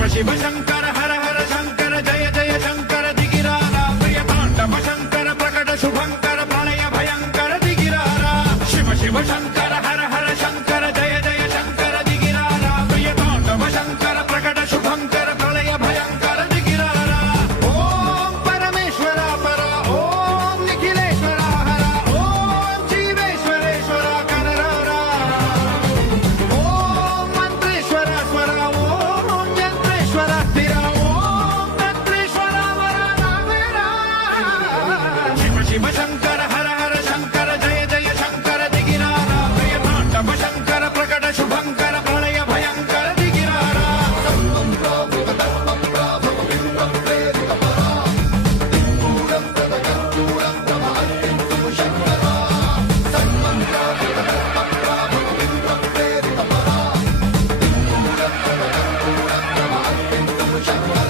शिव शंकर हर हर शंकर जय जय शंकर दिगिरारा प्रिय तांडव शंकर प्रकट शुभंकर प्रलय भयंकर दिगिरारा शिव शिव शंकर हर हर शंकर जय जय शंकर दिगिरारा प्रिय तांडव शंकर प्रकट शुभंकर प्रलय भयंकर दिगिरारा ओम परमेश्वरा परा ओम निखिलेश्वरा हरा ओम जीवेश्वरेश्वरा कररारा ओम मंत्रेश्वरा स्वरा ओम यंत्रेश्वरा स्थिरा ओम तंत्रेश्वरा वरा नावेरा शिव शिव शंकर हर हर शंकर जय जय शंकर दिगिरारा प्रिय तांडव शंकर प्रकट शुभंकर प्रलय भयंकर दिगिरारा శంకర